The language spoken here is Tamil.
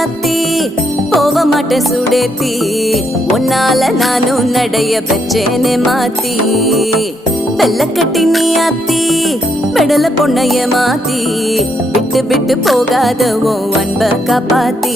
ராசாத்தி போக மாட்டேன் சுடேத்தி உன்னால நானும் நடைய பெற்றேனே மாத்தி வெள்ள கட்டி நீ ஆத்தி பெடல பொண்ணைய மாத்தி விட்டு விட்டு போகாத உன் அன்ப காப்பாத்தி